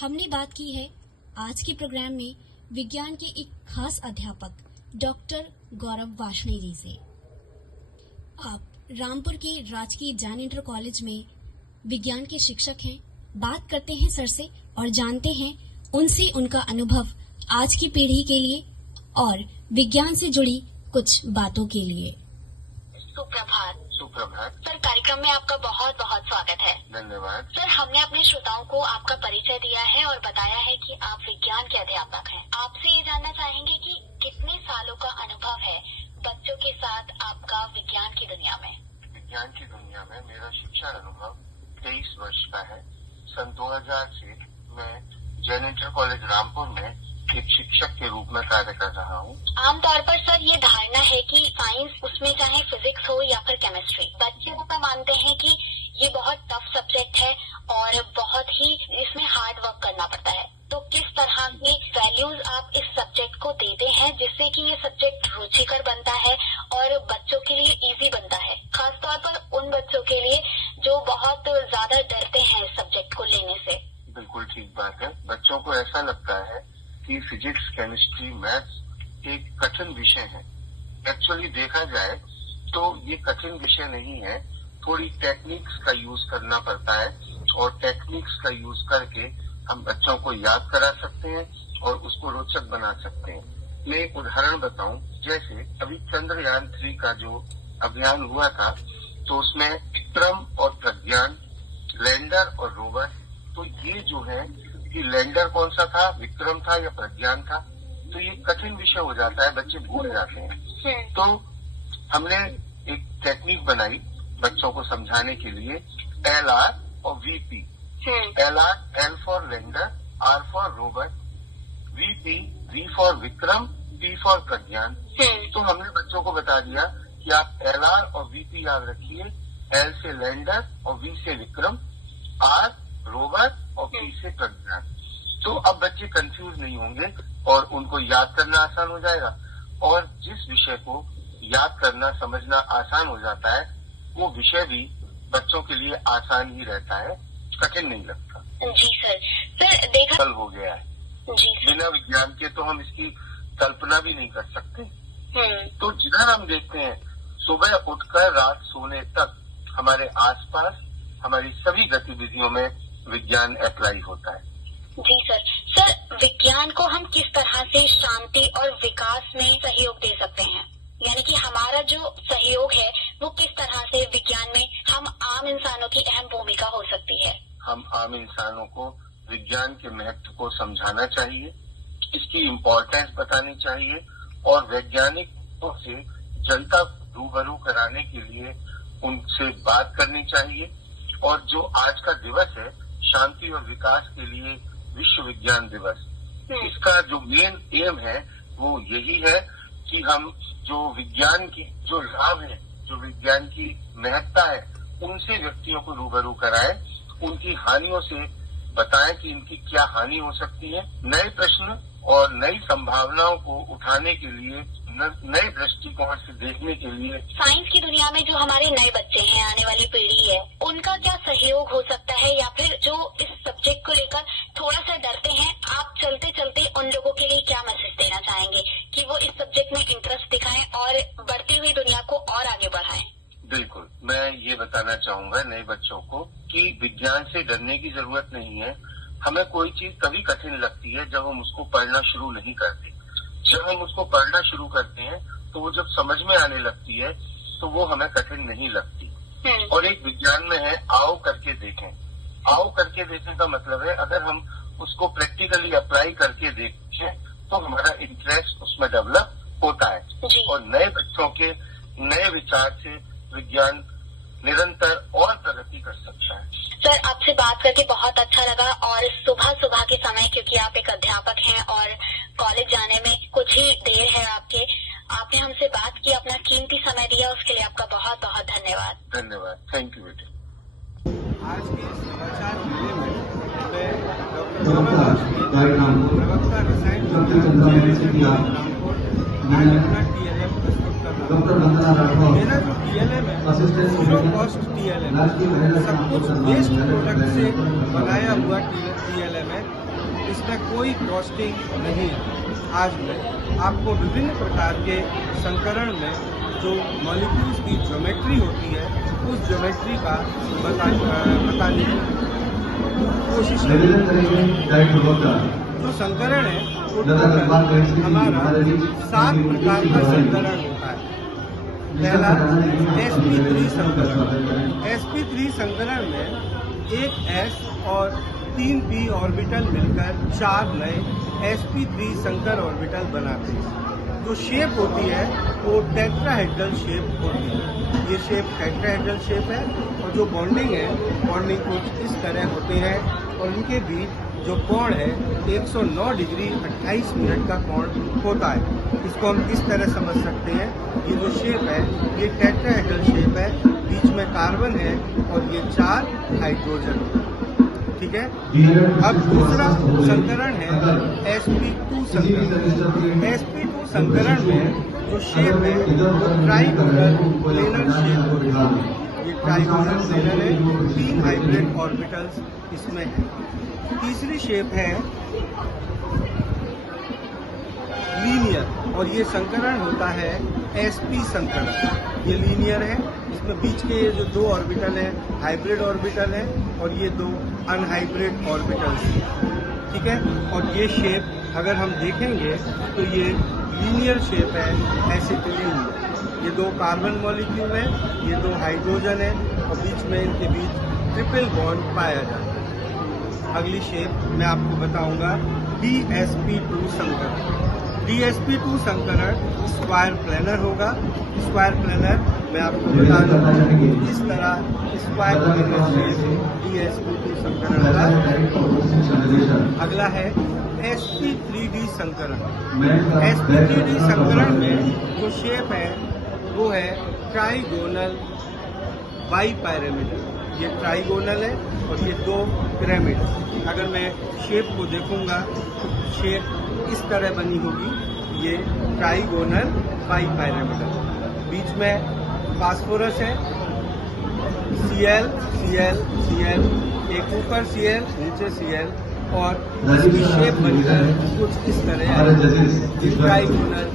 हमने बात की है आज के प्रोग्राम में विज्ञान के एक खास अध्यापक डॉक्टर गौरव वार्ष्णेय जी से। आप रामपुर के राजकीय जैन इंटर कॉलेज में विज्ञान के शिक्षक हैं। बात करते हैं सर से और जानते हैं उनसे उनका अनुभव आज की पीढ़ी के लिए और विज्ञान से जुड़ी कुछ बातों के लिए। सुप्रभात। सुप्रभात सर, कार्यक्रम में आपका बहुत बहुत स्वागत है। धन्यवाद। सर, हमने अपने श्रोताओं को आपका परिचय दिया है और बताया है कि आप विज्ञान के अध्यापक हैं। आपसे ये जानना चाहेंगे कि कितने सालों का अनुभव है बच्चों के साथ आपका विज्ञान की दुनिया में? विज्ञान की दुनिया में मेरा शिक्षा अनुभव 23 वर्ष का है। सन 2000 से मैं जैन इंटर कॉलेज रामपुर में एक शिक्षक के रूप में कार्य कर रहा हूँ। आमतौर पर सर ये धारणा है कि साइंस, उसमें चाहे फिजिक्स हो या फिर केमिस्ट्री, बच्चे ऐसा मानते हैं कि ये बहुत टफ सब्जेक्ट है और बहुत ही इसमें हार्ड वर्क करना पड़ता है। तो किस तरह के वैल्यूज आप इस सब्जेक्ट को देते हैं जिससे कि ये सब्जेक्ट रुचिकर बनता है और बच्चों के लिए इजी बनता है, खासतौर पर उन बच्चों के लिए जो बहुत ज्यादा डरते हैं इस सब्जेक्ट को लेने से? बिल्कुल ठीक बात है। बच्चों को ऐसा लगता है कि फिजिक्स, केमिस्ट्री, मैथ्स एक कठिन विषय है। एक्चुअली देखा जाए तो ये कठिन विषय नहीं है। थोड़ी टेक्निक्स का यूज करना पड़ता है और टेक्निक्स का यूज करके हम बच्चों को याद करा सकते हैं और उसको रोचक बना सकते हैं। मैं एक उदाहरण बताऊं, जैसे अभी चंद्रयान 3 का जो अभियान हुआ था तो उसमें विक्रम और प्रज्ञान, लैंडर और रोवर, तो ये जो है कि लैंडर कौन सा था, विक्रम था या प्रज्ञान था, तो ये कठिन विषय हो जाता है, बच्चे भूल जाते हैं। तो हमने एक टेक्निक बनाई बच्चों को समझाने के लिए, LR और VP। LR, L for lander, R for rover, VP, V for Vikram, P for Pragyan. तो हमने बच्चों को बता दिया कि आप LR और VP याद रखिए, L से लैंडर और V से विक्रम, R रोवर और P से प्रज्ञान। तो अब बच्चे कंफ्यूज नहीं होंगे और उनको याद करना आसान हो जाएगा। और जिस विषय को याद करना, समझना आसान हो जाता है, वो विषय भी बच्चों के लिए आसान ही रहता है, कठिन नहीं लगता। जी सर। सर देखा कल हो गया है। जी सर। बिना विज्ञान के तो हम इसकी कल्पना भी नहीं कर सकते। तो जिधर हम देखते हैं, सुबह उठकर रात सोने तक हमारे आसपास हमारी सभी गतिविधियों में विज्ञान अप्लाई होता है। जी सर। सर, विज्ञान को हम किस तरह से शांति और विकास में सहयोग दे सकते हैं? यानी कि हमारा जो सहयोग है वो किस तरह से विज्ञान में हम आम इंसानों की अहम भूमिका हो सकती है? हम आम इंसानों को विज्ञान के महत्व को समझाना चाहिए, इसकी इम्पोर्टेंस बतानी चाहिए और वैज्ञानिकों से जनता रूबरू कराने के लिए उनसे बात करनी चाहिए। और जो आज का दिवस है, शांति और विकास के लिए विश्व विज्ञान दिवस, इसका जो मेन एम है वो यही है कि हम जो विज्ञान की जो लाभ है, जो विज्ञान की महत्ता है, उनसे व्यक्तियों को रूबरू कराएं, उनकी हानियों से बताएं कि इनकी क्या हानि हो सकती है, नए प्रश्न और नई संभावनाओं को उठाने के लिए, नए दृष्टिकोण से देखने के लिए। साइंस की दुनिया में जो हमारे नए बच्चे हैं, आने वाली पीढ़ी है, उनका क्या सहयोग हो सकता है? या फिर जो इस सब्जेक्ट को लेकर थोड़ा सा डरते हैं, आप चलते चलते उन लोगों के लिए क्या मैसेज देना चाहेंगे कि वो इस सब्जेक्ट में इंटरेस्ट दिखाएं और बढ़ती हुई दुनिया को और आगे बढ़ाएं? बिल्कुल, मैं ये बताना चाहूंगा नए बच्चों को कि विज्ञान से डरने की जरूरत नहीं है। हमें कोई चीज तभी कठिन लगती है जब हम उसको पढ़ना शुरू नहीं करते। जब हम उसको पढ़ना शुरू करते हैं तो वो जब समझ में आने लगती है तो वो हमें कठिन नहीं लगती। और एक विज्ञान में है, आओ करके देखें। आओ करके देखें का मतलब है, अगर हम उसको प्रैक्टिकली अप्लाई करके देखें तो हमारा इंटरेस्ट उसमें डेवलप होता है और नए बच्चों के नए विचार से विज्ञान निरंतर और प्रगति कर सकता है। सर, आपसे बात करके बहुत अच्छा लगा और सुबह सुबह के समय, क्योंकि आप एक अध्यापक हैं और कॉलेज जाने में कुछ ही देर है आपने हमसे बात की, अपना कीमती समय दिया, उसके लिए आपका बहुत बहुत धन्यवाद। धन्यवाद। थैंक यू बेटे। आज के समाचार मेले में मैं प्रवक्ता रसायन मेरा जो DLM है, जीरो कॉस्ट DLM है, सब कुछ वेस्ट प्रोडक्ट से बनाया हुआ DLM है। इसमें कोई कॉस्टिंग नहीं है। आज मैं आपको विभिन्न प्रकार के संकरण में जो मॉलिक्यूल्स की ज्योमेट्री होती है उस ज्योमेट्री का बताने की कोशिश करेंगे। जो संकरण है वो हमारा 7 प्रकार का संकरण होता है। पहला sp3 संकरण। sp3 संकरण में एक s और 3 p ऑर्बिटल मिलकर 4 नए sp3 संकर ऑर्बिटल बनाते हैं। जो शेप होती है वो टेट्राहेड्रल शेप होती है। ये शेप टेट्राहेड्रल शेप है और जो बॉन्डिंग कुछ इस तरह होते हैं और इनके बीच जो कोण है 109 डिग्री 28 मिनट का कोण होता है। इसको हम इस तरह समझ सकते हैं, ये जो शेप है ये टेट्राहेड्रल शेप है, बीच में कार्बन है और ये 4 हाइड्रोजन। ठीक है। अब दूसरा संकरण है sp2 संकरण। sp2 संकरण में जो शेप है वो ट्राइगोनल प्लेनर शेप होती है। ये ट्राइगोनल प्लेनर है, 3 हाइब्रिड ऑर्बिटल्स इसमें है। तीसरी शेप है लीनियर और ये संकरण होता है sp संकरण। ये लीनियर है, इसमें बीच के ये जो 2 ऑर्बिटल है हाइब्रिड ऑर्बिटल है और ये 2 अनहाइब्रिड ऑर्बिटल्स। ठीक है। और ये शेप अगर हम देखेंगे तो ये लीनियर शेप है एसिटिलीन। ये 2 कार्बन मॉलिक्यूल है, ये 2 हाइड्रोजन है और बीच में इनके बीच ट्रिपल बॉन्ड पाया जाता है। अगली शेप मैं आपको बताऊंगा dsp2 संकरण। dsp2 संकरण स्क्वायर प्लेनर होगा। स्क्वायर प्लेनर मैं आपको बता दूं इस तरह स्क्वायर प्लेनर शेप dsp2 संकरण का। अगला है sp3d संकरण। sp3d संकरण में जो शेप है वो है ट्राइगोनल बाइपिरामिडल। ये ट्राइगोनल है और ये 2 पिरामिड। अगर मैं शेप को देखूंगा तो शेप इस तरह बनी होगी, ये ट्राइगोनल बाइपिरामिडल। बीच में फास्फोरस है, Cl Cl Cl, एक ऊपर Cl नीचे Cl और इसकी शेप बनकर कुछ इस तरह है, ट्राइगोनल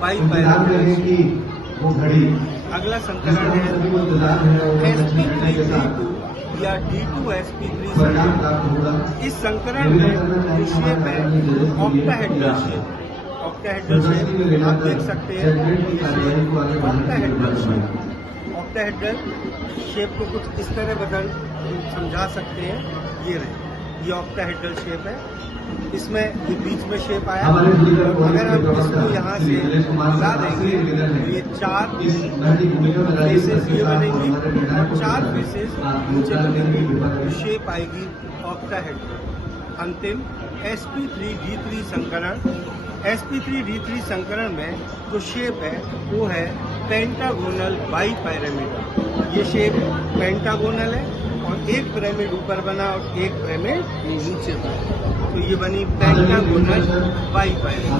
बाइपिरामिडल। अगला संकरण है sp3d2 या d2sp3 संकरण। इस संकरण में जो शेप है ऑक्टाहेड्रल शेप। ऑक्टाहेड्रल शेप आप देख सकते हैं, ऑक्टाहेड्रल शेप। ऑक्टाहेड्रल शेप को कुछ इस तरह समझा सकते हैं। ये रहे, ये ऑक्टाहेड्रल शेप है। इसमें ये बीच में शेप आया। अगर हम इसको यहाँ से मिला देंगे तो ये 4 फेसेस ये बनेंगी और 4 फेसेस नीचे बनेंगी तो शेप आएगी ऑक्टाहेड्रल। अंतिम sp3d3 संकरण। sp3d3 संकरण में जो शेप है वो है पेंटागोनल बाइपिरामिडल। ये शेप पेंटागोनल है और एक पिरामिड ऊपर बना और एक पिरामिड नीचे बना, तो ये बनी पेंटागोनल बाइपिरामिडल।